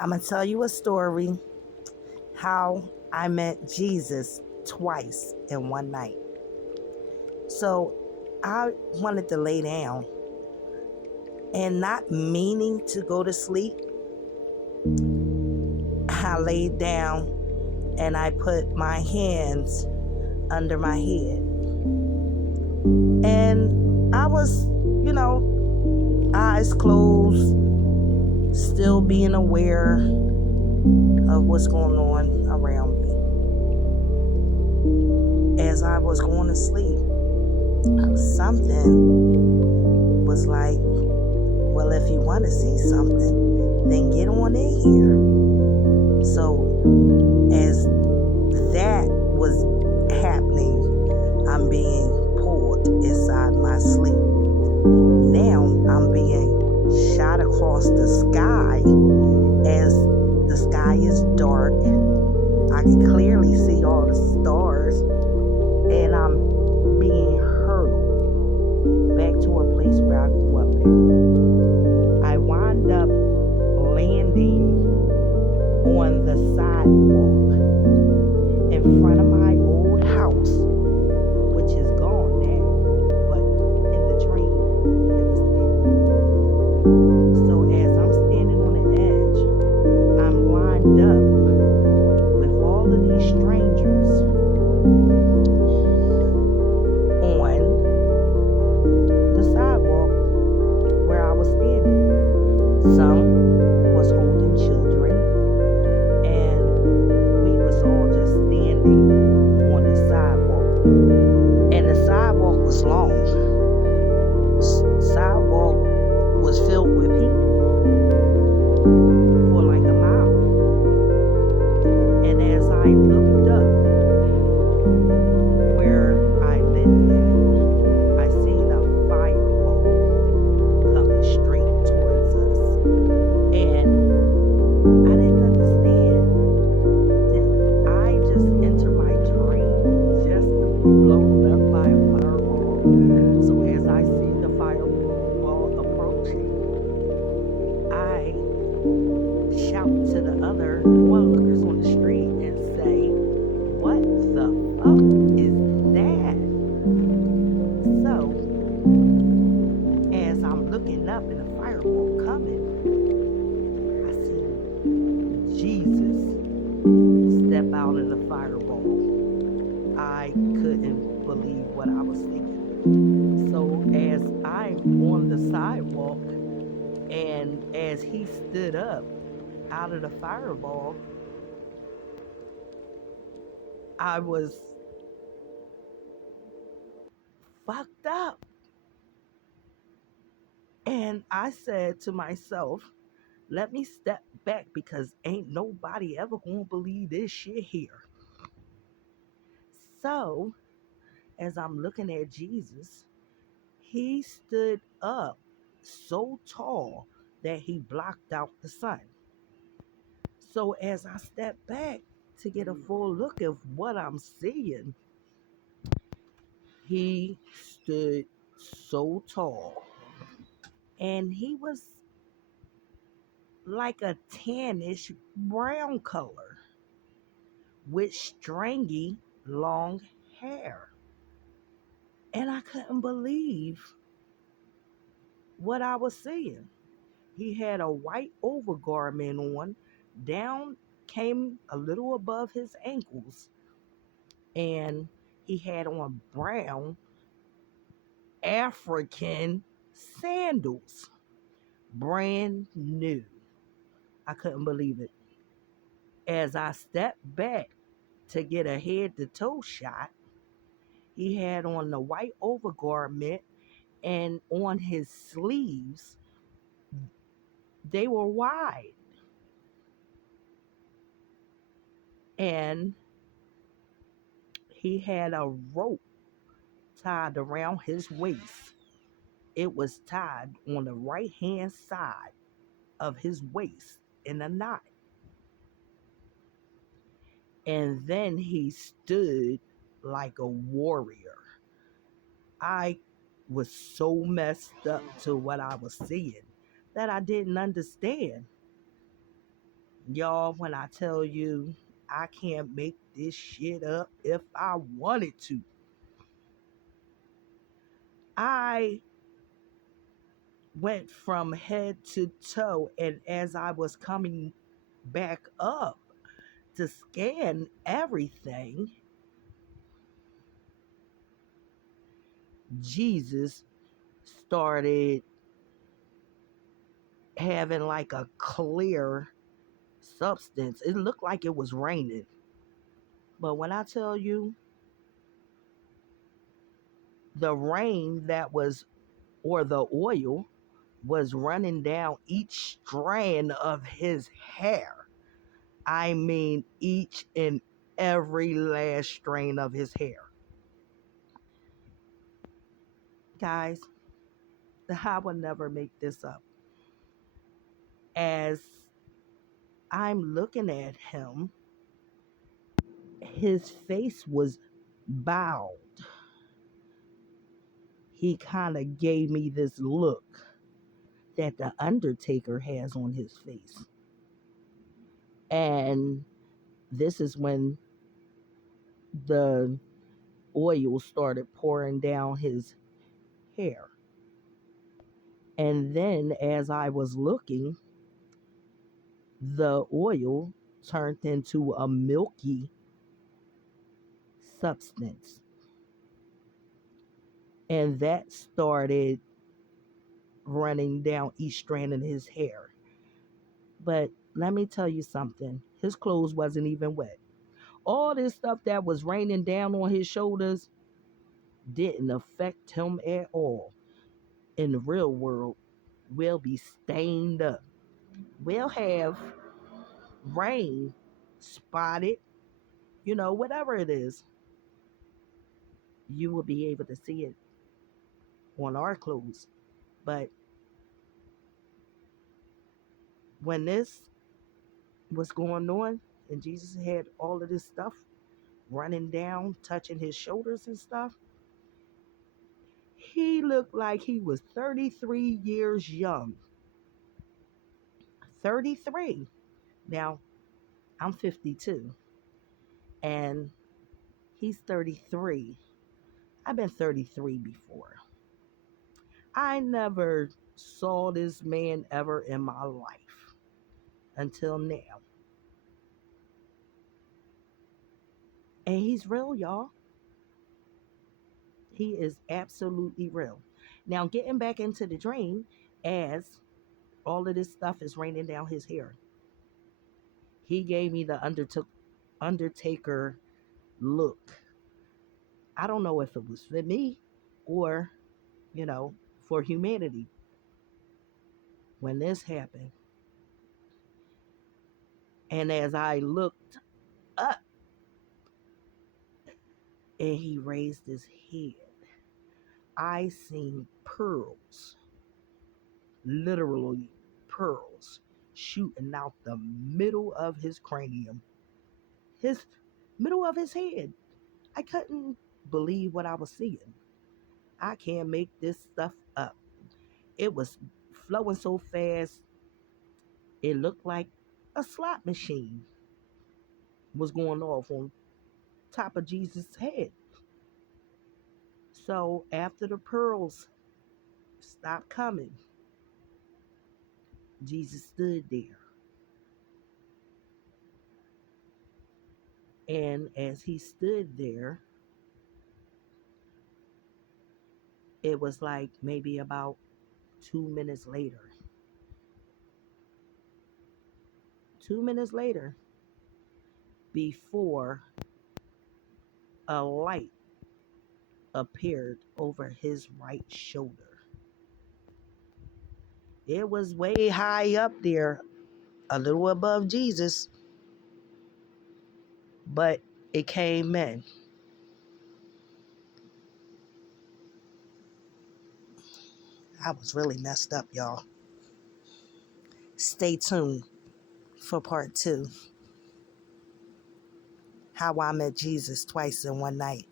I'm going to tell you a story how I met Jesus twice in one night. So I wanted to lay down and not meaning to go to sleep. I laid down and I put my hands under my head. And I was, eyes closed, still being aware of what's going on around me. As I was going to sleep, something was like, well, if you want to see something, then get on in here. So as that was happening, I'm being pulled inside my sleep. Now I'm being shot across the sky as the sky is dark. I can clearly see all the stars, and I'm being hurled back to a place where I grew up at. I wind up landing on the sidewalk in front of my old house, which is gone now, but in the dream, it was there. So as I'm standing on the edge, I'm lined up with all of these strangers on the sidewalk where I was standing. Some was holding children, and we was all just standing on the sidewalk. And the sidewalk was long. Sidewalk was filled with people for like a mile. And as I looked up where I lived at, I seen a fireball coming straight towards us. And I didn't understand. Did I just enter my dream just to be blown up by a fireball? So as I see the fireball approaching, I shout to the other onlookers on the street and say, "What the fuck is that?" So as I'm looking up and the fireball coming, I see Jesus step out of the fireball. I couldn't believe what I was thinking. So as I'm on the sidewalk and as he stood up out of the fireball, I was fucked up. And I said to myself, let me step back because ain't nobody ever gonna believe this shit here. So as I'm looking at Jesus, he stood up so tall that he blocked out the sun. So as I step back to get a full look of what I'm seeing, he stood so tall. And he was like a tannish brown color with stringy long hair. And I couldn't believe what I was seeing. He had a white overgarment on, down came a little above his ankles, and he had on brown African sandals, brand new. I couldn't believe it. As I stepped back to get a head to toe shot, he had on the white overgarment, and on his sleeves, they were wide. And he had a rope tied around his waist. It was tied on the right hand side of his waist in a knot. And then he stood like a warrior. I was so messed up to what I was seeing that I didn't understand. Y'all, when I tell you I can't make this shit up if I wanted to. I went from head to toe, and as I was coming back up to scan everything, Jesus started having like a clear substance. It looked like it was raining. But when I tell you the rain that was, or the oil was running down each strand of his hair, I mean, each and every last strand of his hair. Guys, I will never make this up. As I'm looking at him, his face was bowed. He kind of gave me this look that the Undertaker has on his face. And this is when the oil started pouring down his hair. And then as I was looking, the oil turned into a milky substance. And that started running down each strand of his hair. But let me tell you something, his clothes wasn't even wet. All this stuff that was raining down on his shoulders didn't affect him at all. In the real world, we'll be stained up. We'll have rain spotted, whatever it is. You will be able to see it on our clothes. But when this was going on and Jesus had all of this stuff running down, touching his shoulders and stuff, he looked like he was 33 years young. 33. Now, I'm 52 and he's 33. I've been 33 before. I never saw this man ever in my life until now. And he's real, y'all. He is absolutely real. Now, getting back into the dream, as all of this stuff is raining down his hair, he gave me the Undertaker look. I don't know if it was for me or, for humanity. When this happened, and as I looked up and he raised his head, I seen pearls, literally pearls, shooting out the middle of his cranium, his middle of his head. I couldn't believe what I was seeing. I can't make this stuff up. It was flowing so fast, it looked like a slot machine was going off on top of Jesus' head. So after the pearls stopped coming, Jesus stood there. And as he stood there, it was like maybe about 2 minutes later. 2 minutes later, before a light appeared over his right shoulder. It was way high up there, a little above Jesus, but it came in. I was really messed up, y'all. Stay tuned for part 2. How I met Jesus twice in one night.